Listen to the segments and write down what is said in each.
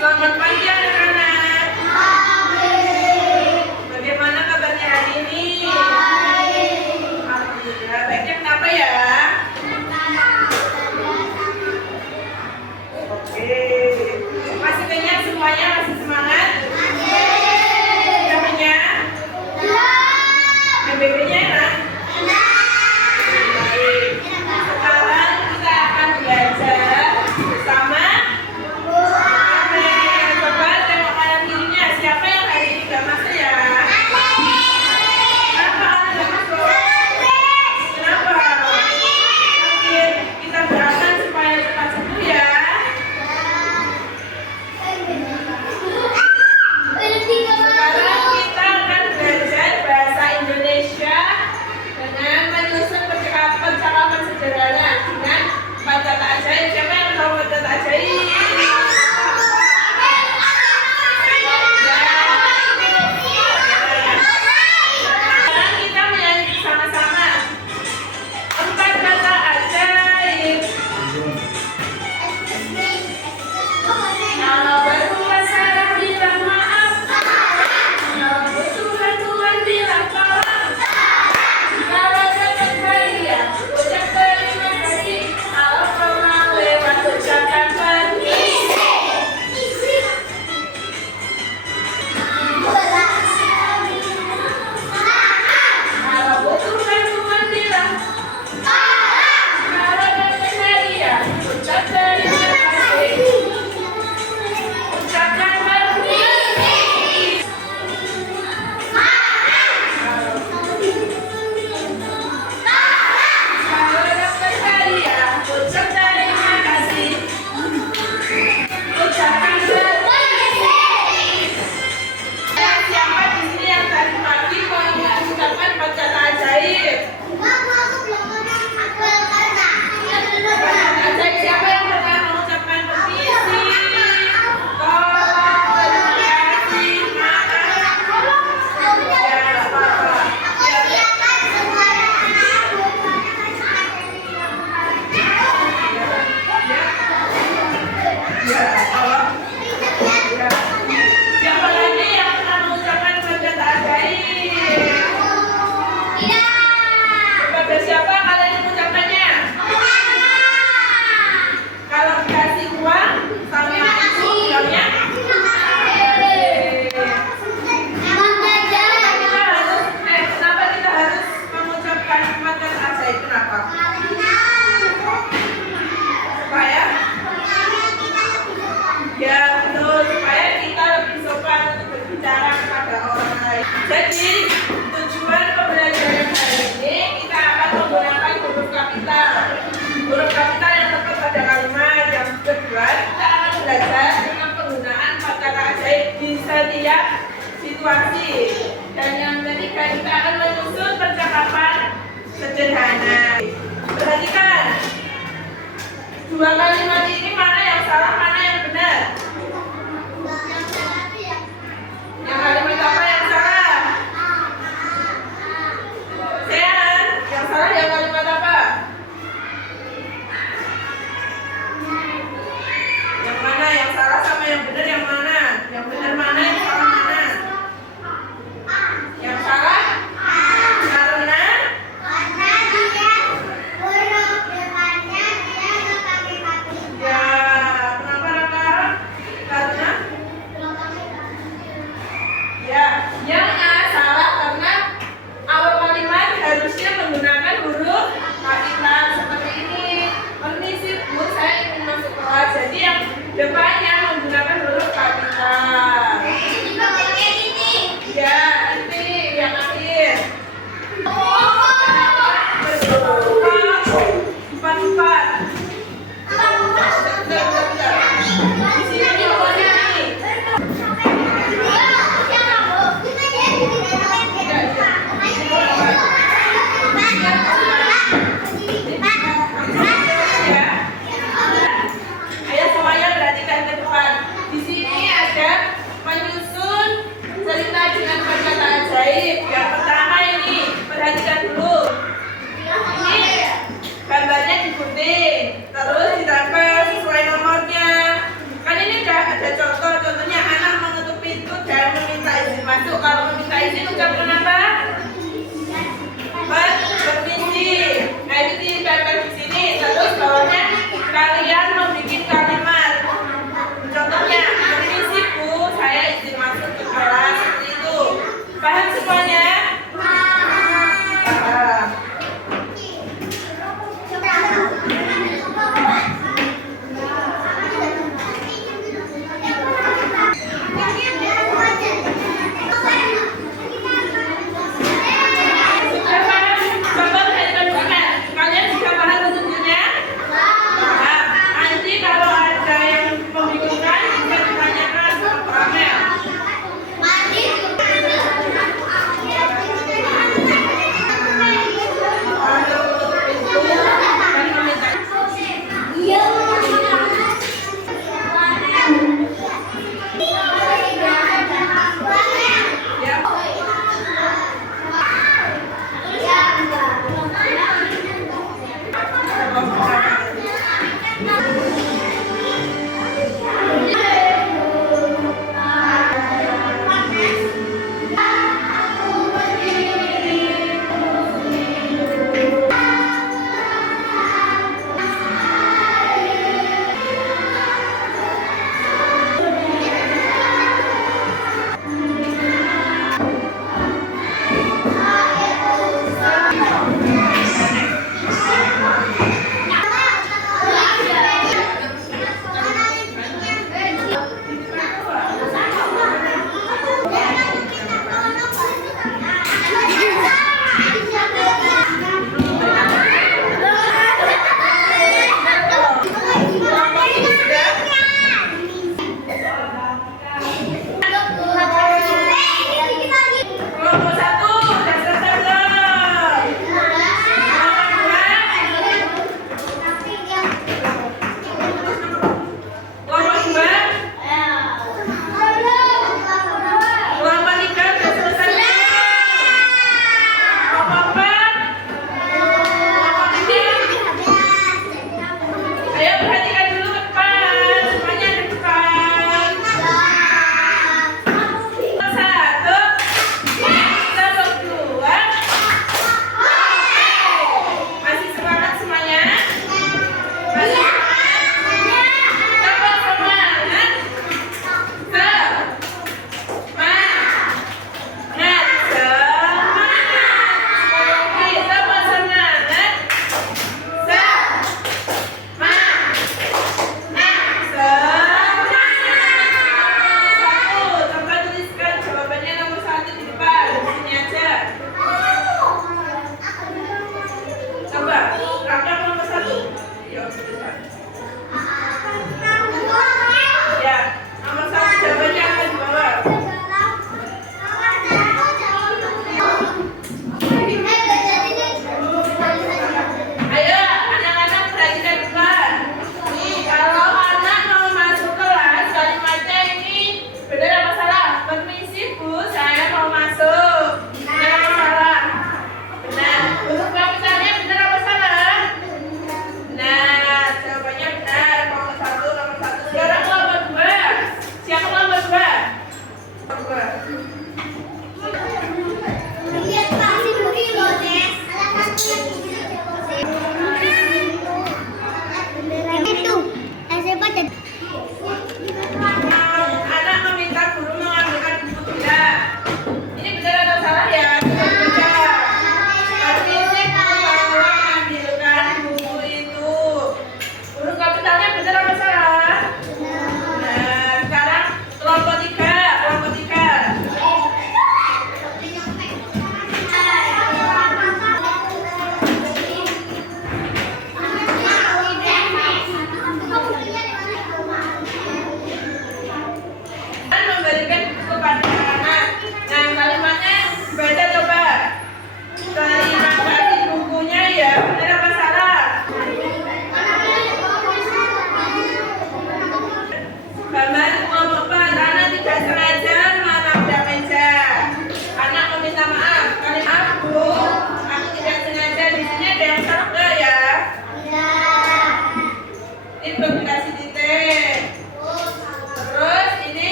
Selamat pagi anak-anak. Bagaimana kabarnya hari ini? Alhamdulillah. Baiknya kenapa ya? Oke. Masih kenyang semuanya? Masih semangat? Sudah kenyang? Bebeknya enak? Baik. Sekarang kita akan belajar bersama. Coba tengok kanan kirinya. Siapa yang hari ini gak masuk ya? Kenapa anak gak masuk? Kenapa? Oke, kita doakan supaya cepat sembuh ya. Sekarang kita akan belajar bahasa Indonesia dengan menyusun percakapan sederhana dengan 4 kata ajaib. Siapa yang tahu 4 kata ajaib? Sekarang kita menyanyi bersama-sama 4 kata ajaib. Kalau berbuat salah bilang maaf, kalau bertuhan Tuhan bilang tolong, kalau dapat hadiah ucap terima kasih, kalau kau mau lewat ucapkan permisi. Kalau bertuhan Tuhan bilang kalau dapat hadiah ucap terima kasih, ucapkan permisi. Kalau dapat hadiah ucap terima kasih, ucapkan permisi. Siapa di sini yang tadi pagi mau mengucapkan 4 kata ajaib? Siapa yang pernah mengucapkan permisi, tolong, terima kasih, maaf, ya apa-apa. Ya, tolong. Ya. Siapa lagi yang pernah mengucapkan 4 kata ajaib? Kepada siapa kalian mengucapkannya? Kalau dikasih uang, sama uangnya? Kenapa kita harus mengucapkan 4 kata ajaib? Kenapa? Supaya? Ya betul, supaya kita lebih sopan untuk berbicara kepada orang lain. Jadi, tujuan pembelajaran hari ini kita akan menggunakan huruf kapital. Huruf kapital yang tepat pada kalimat. Yang kedua, kita akan belajar tentang penggunaan 4 kata ajaib di setiap situasi. Dan yang ketiga, kita akan menyusun percakapan sederhana. Perhatikan, 2 kalimat ini mana yang salah, mana yang benar? Yang kalimat apa yang salah? Sean, yang salah yang kalimat apa? Yang mana yang salah sama yang benar yang mana? Yang benar mana, yang salah mana? Yang salah? Karena ya,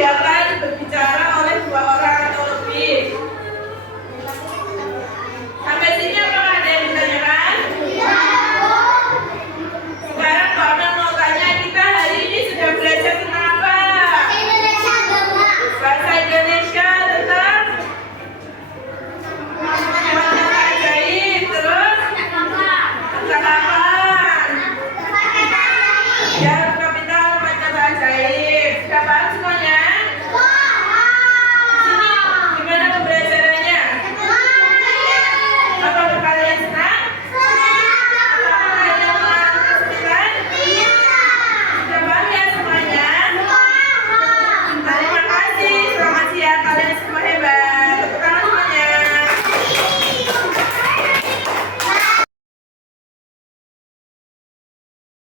kegiatan